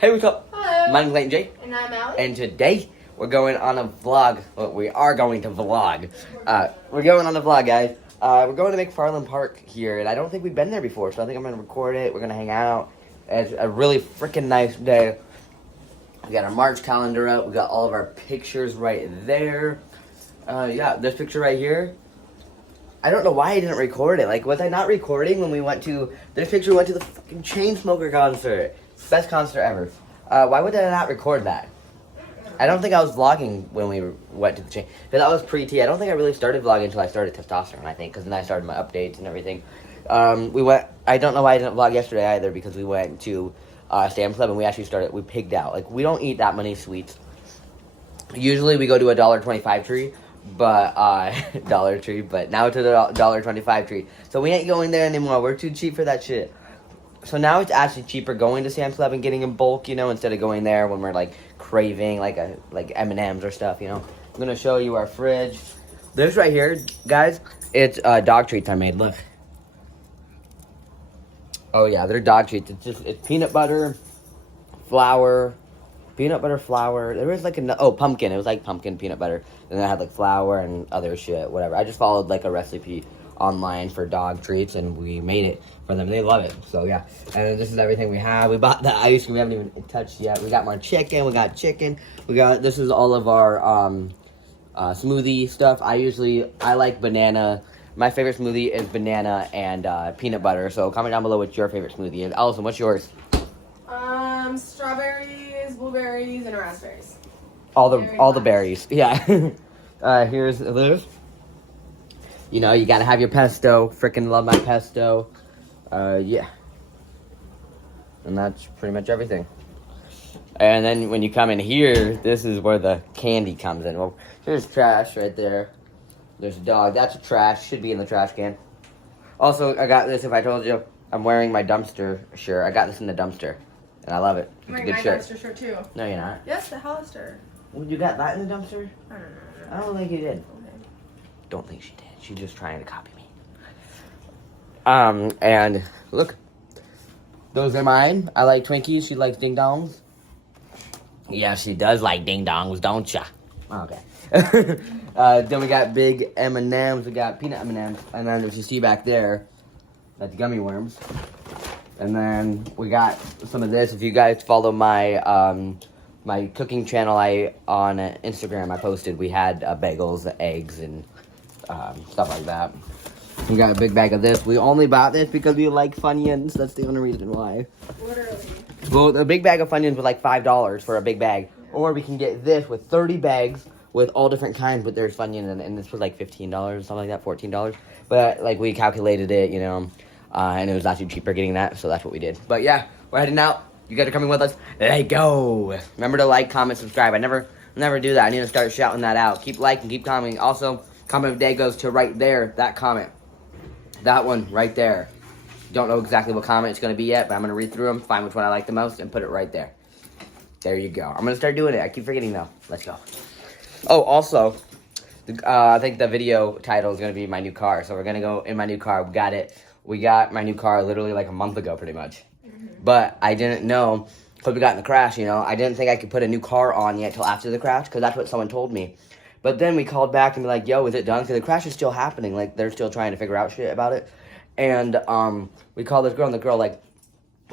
Hey, what's up? Hello. My name's Clayton J. And I'm Allie. And today, we're going on a vlog. Well, we are going to vlog. We're going on a vlog, guys. We're going to McFarland Park here, and I don't think we've been there before, so I think I'm going to record it. We're going to hang out. It's a really freaking nice day. We got our March calendar up. We got all of our pictures right there. Yeah, this picture right here. I don't know why I didn't record it. Like, was I not recording when we went to... This picture went to the fucking Chainsmoker concert. Best concert ever. Why would I not record that? I don't think I was vlogging when we went to the Chain. But that was pre-T. I don't think I really started vlogging until I started testosterone, I think. Because then I started my updates and everything. We went... I don't know why I didn't vlog yesterday either. Because we went to Sam's Club and we actually started... We pigged out. Like, we don't eat that many sweets. Usually we go to a $1.25 tree. But, Dollar Tree, but now it's a $1.25 tree. So we ain't going there anymore. We're too cheap for that shit. So now it's actually cheaper going to Sam's Club and getting in bulk, you know, instead of going there when we're, like, craving, like M&Ms or stuff, you know. I'm going to show you our fridge. This right here, guys, it's dog treats I made. Look. Oh, yeah, they're dog treats. It's peanut butter, flour, peanut butter, flour. There was, like, pumpkin. It was, like, pumpkin peanut butter. And then I had, like, flour and other shit, whatever. I just followed, like, a recipe online for dog treats, and we made it for them. They love it. So, yeah. And this is everything we have. We bought the ice cream. We haven't even touched yet. We got more chicken. We got chicken. This is all of our smoothie stuff. I like banana. My favorite smoothie is banana and peanut butter. So, comment down below what's your favorite smoothie. And Allison, what's yours? Strawberries, blueberries, and raspberries. All the berries. Yeah. Here's this. You know, you gotta have your pesto. Freaking love my pesto. Yeah. And that's pretty much everything. And then when you come in here, this is where the candy comes in. Well, here's trash right there. There's a dog. That's trash. Should be in the trash can. Also, I got this. If I told you I'm wearing my dumpster shirt, I got this in the dumpster. And I love it. It's a good shirt. Dumpster shirt too. No, you're not. Yes, the Hollister. Well, you got that in the dumpster? I don't know. I don't think you did. Okay. Don't think she did. She's just trying to copy me. And look. Those are mine. I like Twinkies. She likes Ding Dongs. Yeah, she does like Ding Dongs, don't ya? Okay. Then we got big M&Ms. We got peanut M&Ms. And then if you see back there, that's gummy worms. And then we got some of this. If you guys follow my my cooking channel on Instagram, I posted. We had bagels, eggs, and stuff like that. We got a big bag of this. We only bought this because we like Funyuns. That's the only reason why. Literally. Well, a big bag of Funyuns was like $5 for a big bag. Yeah. Or we can get this with 30 bags with all different kinds, but there's Funyuns, and this was like $15 or something like that, $14. But like we calculated it, you know. And it was actually cheaper getting that, so that's what we did. But yeah, we're heading out. You guys are coming with us. Let's go. Remember to like, comment, subscribe. I never do that. I need to start shouting that out. Keep liking, keep commenting. Also, comment of the day goes to right there, that comment. That one right there. Don't know exactly what comment it's going to be yet, but I'm going to read through them, find which one I like the most, and put it right there. There you go. I'm going to start doing it. I keep forgetting, though. Let's go. Oh, also, I think the video title is going to be my new car. So we're going to go in my new car. We got my new car literally like a month ago, pretty much. Mm-hmm. But I didn't know, because we got in the crash, you know. I didn't think I could put a new car on yet till after the crash, because that's what someone told me. But then we called back and be like, yo, is it done? Because the crash is still happening. Like, they're still trying to figure out shit about it. And we called this girl, and the girl, like,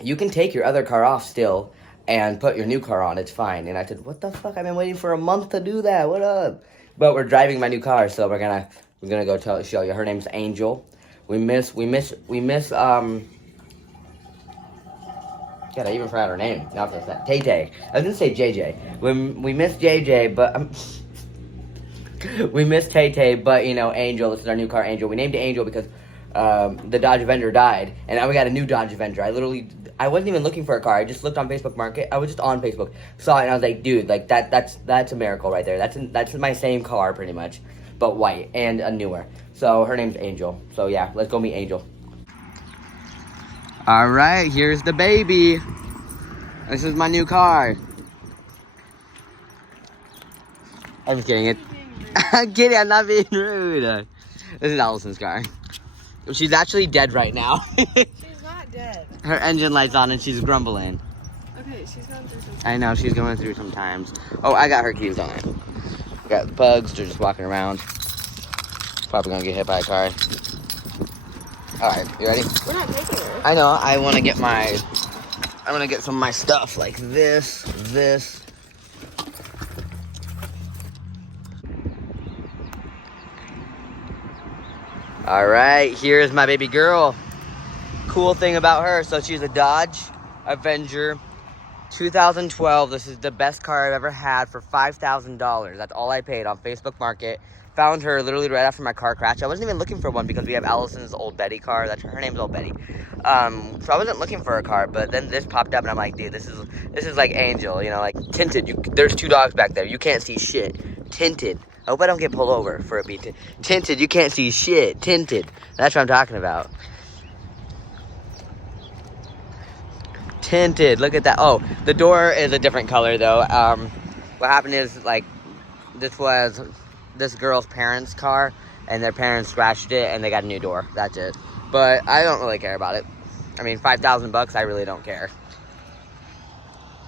you can take your other car off still and put your new car on. It's fine. And I said, what the fuck? I've been waiting for a month to do that. What up? But we're driving my new car, so we're gonna go show you. Her name's Angel. We miss, God, I even forgot her name. Now it's that. Tay-Tay. I was going to say JJ. We miss JJ, but, we miss Tay-Tay, but, you know, Angel, this is our new car, Angel. We named it Angel because, the Dodge Avenger died, and now we got a new Dodge Avenger. I wasn't even looking for a car. I just looked on Facebook Market. I was just on Facebook, saw it, and I was like, dude, like, that's a miracle right there. That's my same car, pretty much, but white, and a newer. So, her name's Angel. So, yeah, let's go meet Angel. All right, here's the baby. This is my new car. I'm just kidding. I'm kidding. I'm not being rude. This is Allison's car. She's actually dead right now. She's not dead. Her engine light's on and she's grumbling. okay. She's going through some. I know, she's going through some times. Oh, I got her keys on it. Got the pugs, they're just walking around. Probably gonna get hit by a car. Alright, you ready? We're not taking her. I know, I wanna get some of my stuff, like this. Alright, here's my baby girl. Cool thing about her, so she's a Dodge Avenger 2012. This is the best car I've ever had for $5,000. That's all I paid on Facebook Market. Found her literally right after my car crash. I wasn't even looking for one because we have Allison's old Betty car. That's her name's Old Betty. So I wasn't looking for a car, but then this popped up and I'm like, dude, this is like Angel, you know, like tinted. There's two dogs back there. You can't see shit. Tinted. I hope I don't get pulled over for it being tinted. You can't see shit. Tinted. That's what I'm talking about. Tinted. Look at that. Oh, the door is a different color though. What happened is, like, this was this girl's parents' car and their parents scratched it and they got a new door. That's it. But I don't really care about it. I mean, $5,000, I really don't care.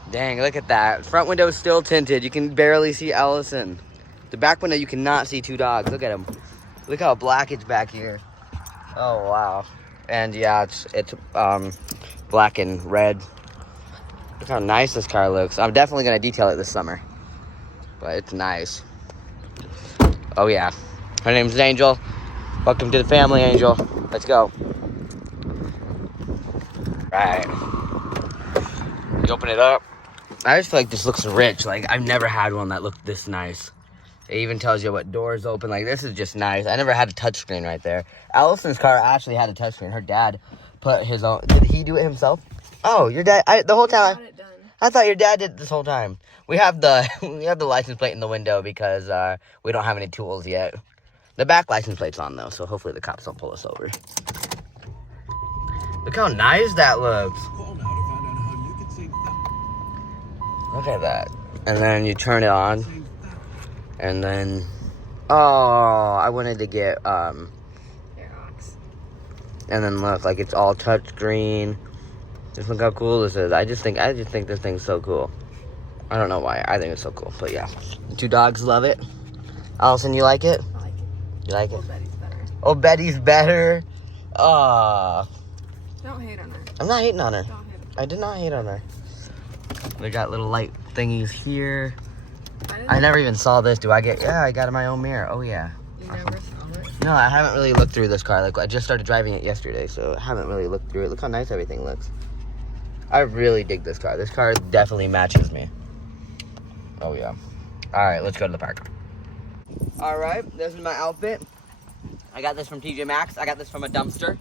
Dang, look at that. Front window is still tinted. You can barely see Allison. The back window, you cannot see two dogs. Look at them. Look how black it's back here. Oh, wow. And yeah, it's black and red. Look how nice this car looks. I'm definitely going to detail it this summer. But it's nice. Oh, yeah. Her name's Angel. Welcome to the family, Angel. Let's go. Right. You open it up. I just feel like this looks rich. Like, I've never had one that looked this nice. It even tells you what doors open. Like, this is just nice. I never had a touchscreen right there. Allison's car actually had a touchscreen. Her dad put his own. Did he do it himself? Oh, your dad. The whole time. Got it done. I thought your dad did it this whole time. We have the license plate in the window because we don't have any tools yet. The back license plate's on though, so hopefully the cops don't pull us over. Look how nice that looks. Look at that. And then you turn it on. And then, oh, I wanted to get, and then look, like it's all touchscreen. Just look how cool this is. I just think this thing's so cool. I don't know why. I think it's so cool, but yeah. Two dogs love it. Allison, you like it? I like it. You like it? Old Betty's better. Oh, Betty's better. Don't hate on her. I'm not hating on her. Don't hate on her. I did not hate on her. We got little light thingies here. I I never even saw this. I got in my own mirror. Oh, yeah. You never saw it? No, I haven't really looked through this car. Like, I just started driving it yesterday, so I haven't really looked through it. Look how nice everything looks. I really dig this car. This car definitely matches me. Oh, yeah. All right, let's go to the park. All right, this is my outfit. I got this from TJ Maxx. I got this from a dumpster.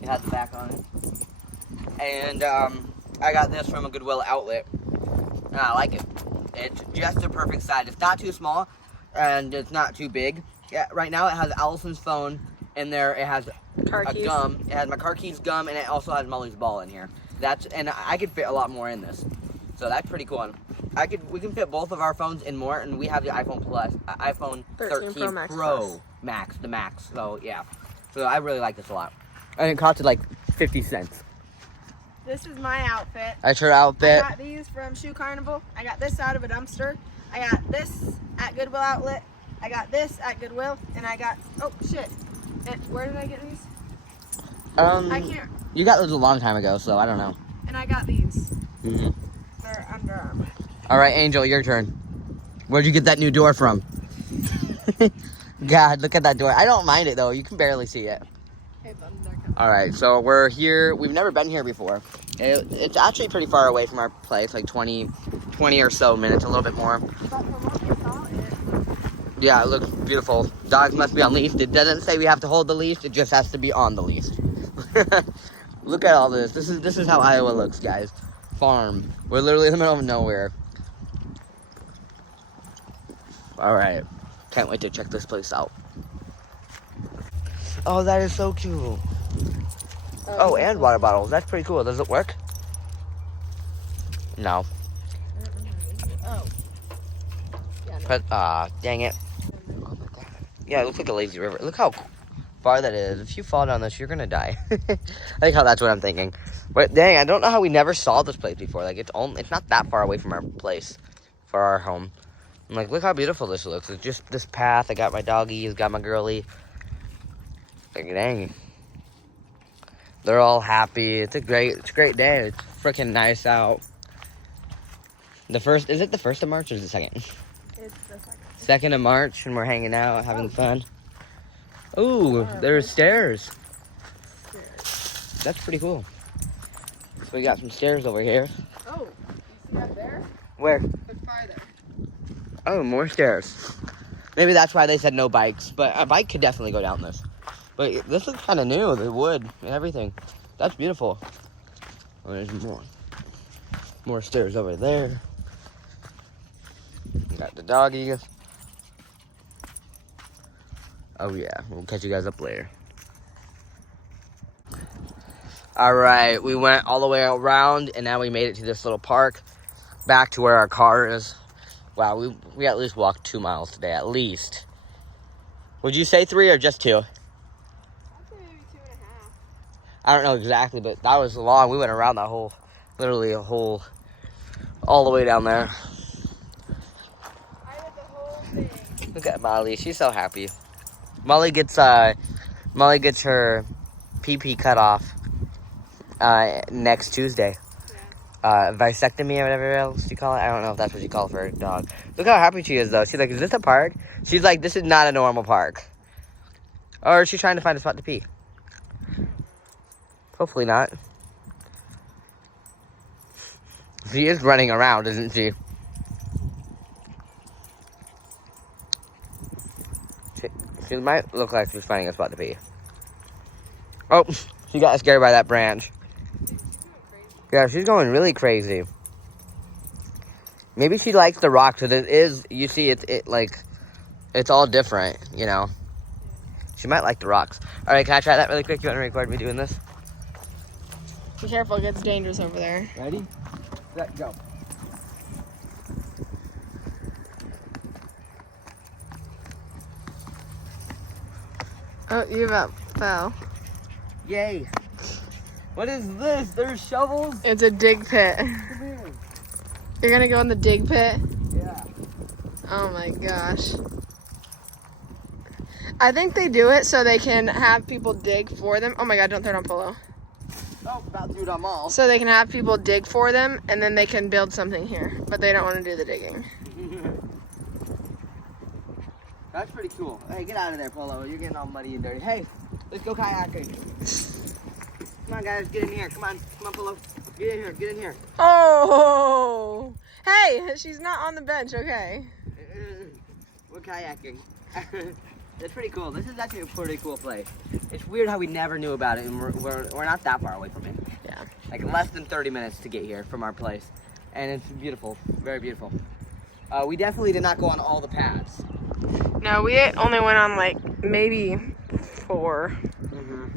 It has the back on it. And I got this from a Goodwill outlet. And I like it. It's just the perfect size. It's not too small, and it's not too big. Yeah, right now it has Allison's phone in there. It has Car a keys. gum. It has my car keys, gum, and it also has Molly's ball in here. And I could fit a lot more in this. So that's pretty cool. We can fit both of our phones in more, and we have the iPhone 13 Pro Max, the Max. So yeah. So I really like this a lot. And it costed like 50 cents. This is my outfit. That's her outfit. I got these from Shoe Carnival. I got this out of a dumpster. I got this at Goodwill Outlet. I got this at Goodwill. And I got, oh shit. Where did I get these? I can't. You got those a long time ago, so I don't know. And I got these. Mm-hmm. They're Under Armour. All right, Angel, your turn. Where'd you get that new door from? God, look at that door. I don't mind it, though. You can barely see it. Hey, bud, they're coming. All right, so we're here. We've never been here before. It's actually pretty far away from our place, like 20 or so minutes, a little bit more. But from what we saw, it Yeah, it looks beautiful. Dogs must be on leash. It doesn't say we have to hold the leash. It just has to be on the leash. Look at all this. This is how Iowa looks, guys. Farm. We're literally in the middle of nowhere. All right. Can't wait to check this place out. Oh, that is so cute. Oh, and water bottles. That's pretty cool. Does it work? No. Oh. Yeah, no. But, dang it. Yeah, it looks like a lazy river. Look how far that is. If you fall down this, you're gonna die. I think how that's what I'm thinking. But dang, I don't know how we never saw this place before. Like, it's not that far away from our place for our home. I'm like, look how beautiful this looks. It's just this path. I got my doggies, got my girly. Like, dang. They're all happy. It's a great day. It's freaking nice out. Is it the 1st of March or is it 2nd? It's the 2nd. 2nd of March, and we're hanging out, having fun. Ooh, there's stairs. That's pretty cool. So we got some stairs over here. Oh, you see that there? Where? But farther. Oh, more stairs. Maybe that's why they said no bikes, but a bike could definitely go down this. But this looks kind of new, the wood and everything. That's beautiful. Oh, there's more. More stairs over there. Got the doggy. Oh yeah, we'll catch you guys up later. All right, we went all the way around, and now we made it to this little park, back to where our car is. Wow, we at least walked 2 miles today, at least. Would you say 3 or just 2? I'd say maybe 2.5. I don't know exactly, but that was long. We went around that literally all the way down there. I did the whole thing. Look at Molly, she's so happy. Molly gets her pee cut off next Tuesday. Yeah. Vasectomy or whatever else you call it. I don't know if that's what you call it for a dog. Look how happy she is, though. She's like, is this a park? She's like, this is not a normal park. Or is she trying to find a spot to pee? Hopefully not. She is running around, isn't she? She might look like she's finding a spot to pee. Oh, she got scared by that branch. Yeah, she's going really crazy. Maybe she likes the rocks, because it is, you see, it's all different, you know. She might like the rocks. All right, can I try that really quick? You want to record me doing this? Be careful, it gets dangerous over there. Ready? Let go. Oh, you about fell. Yay. What is this? There's shovels? It's a dig pit. Come here. You're gonna go in the dig pit? Yeah. Oh my gosh. I think they do it so they can have people dig for them. Oh my god, don't throw it on Polo. Oh, about to do it on Mall. So they can have people dig for them, and then they can build something here. But they don't want to do the digging. That's pretty cool. Hey, get out of there, Polo. You're getting all muddy and dirty. Hey, let's go kayaking. Come on, guys. Get in here. Come on, Polo. Get in here. Get in here. Oh! Hey, she's not on the bench, okay. We're kayaking. It's pretty cool. This is actually a pretty cool place. It's weird how we never knew about it, and we're not that far away from it. Yeah. Like less than 30 minutes to get here from our place. And it's beautiful. Very beautiful. We definitely did not go on all the paths. No, we only went on like maybe 4.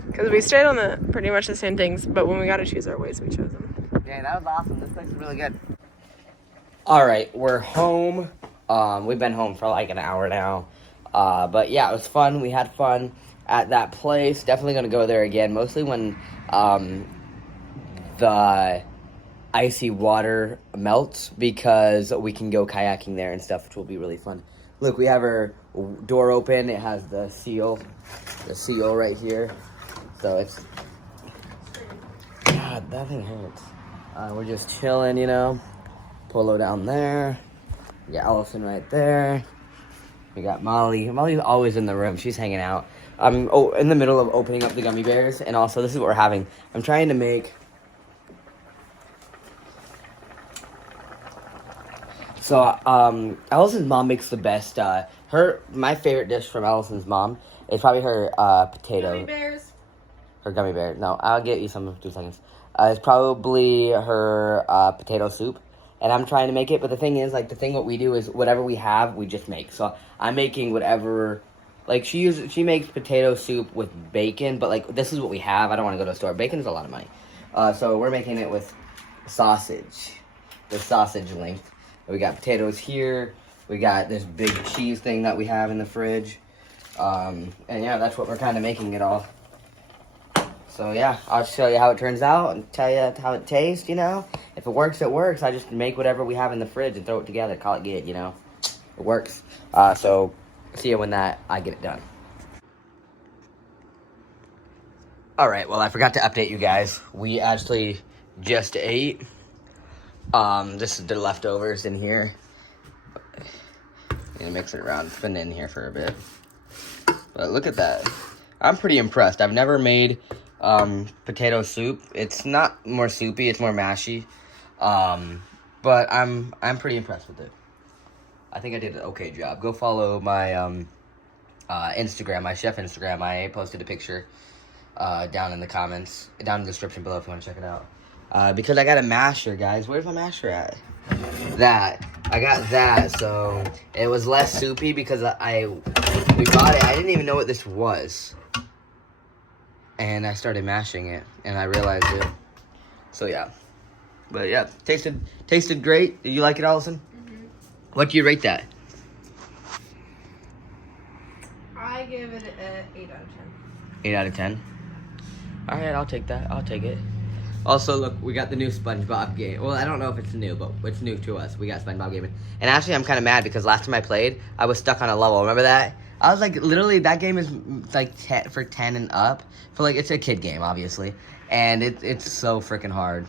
Because we stayed on pretty much the same things, but when we got to choose our ways, we chose them. Yeah, that was awesome. This place is really good. All right, we're home. We've been home for like an hour now. But yeah, it was fun. We had fun at that place. Definitely going to go there again, mostly when the icy water melts, because we can go kayaking there and stuff, which will be really fun. Look, we have our door open. It has the seal right here. So it's, God, that thing hurts. We're just chilling, you know. Polo down there. We got Allison right there. We got Molly. Molly's always in the room. She's hanging out. I'm in the middle of opening up the gummy bears. And also, this is what we're having. I'm trying to make... So, Allison's mom makes the best, my favorite dish from Allison's mom is probably her, potato. Gummy bears. Her gummy bear. No, I'll get you some in 2 seconds. It's probably her, potato soup. And I'm trying to make it, but the thing is, like, what we do is whatever we have, we just make. So, I'm making whatever, like, she makes potato soup with bacon, but, like, this is what we have. I don't want to go to a store. Bacon is a lot of money. So, we're making it with sausage. The sausage length. We got potatoes here. We got this big cheese thing that we have in the fridge. And yeah, that's what we're kind of making it all. So yeah, I'll show you how it turns out and tell you how it tastes, you know. If it works, it works. I just make whatever we have in the fridge and throw it together, call it good, you know. It works. So see you when I get it done. All right, well, I forgot to update you guys. We actually just ate. This is the leftovers in here. I'm gonna mix it around. It's been in here for a bit. But look at that. I'm pretty impressed. I've never made potato soup. It's not more soupy, it's more mashy. But I'm pretty impressed with it. I think I did an okay job. Go follow my Instagram, my chef Instagram. I posted a picture down in the comments, down in the description below if you want to check it out. Because I got a masher, guys. Where's my masher at? I got that, so it was less soupy because we bought it. I didn't even know what this was. And I started mashing it, and I realized it. So yeah. But yeah, tasted great. Did you like it, Allison? Mm-hmm. What do you rate that? I give it an 8 out of 10. 8 out of 10? Alright, I'll take that. I'll take it. Also, look, we got the new SpongeBob game. Well, I don't know if it's new, but it's new to us. We got SpongeBob gaming. And actually, I'm kind of mad because last time I played, I was stuck on a level. Remember that? I was like, literally, that game is like for 10 and up. For like, it's a kid game, obviously. And it's so freaking hard.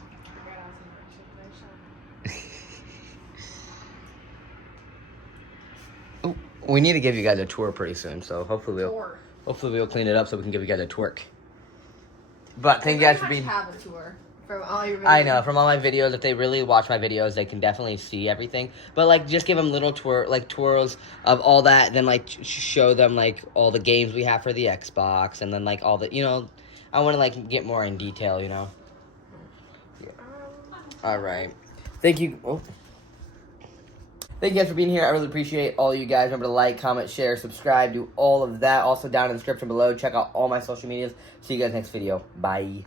We need to give you guys a tour pretty soon, so hopefully we'll clean it up so we can give you guys a twerk. But thank you guys for being. Have a tour from all your videos. I know, from all my videos. If they really watch my videos, they can definitely see everything. But like, just give them little twirls of all that. Then like show them like all the games we have for the Xbox, and then like all the, you know, I want to like get more in detail, you know. Yeah. All right. Thank you. Oh. Thank you guys for being here. I really appreciate all you guys. Remember to like, comment, share, subscribe, do all of that. Also down in the description below. Check out all my social medias. See you guys next video. Bye.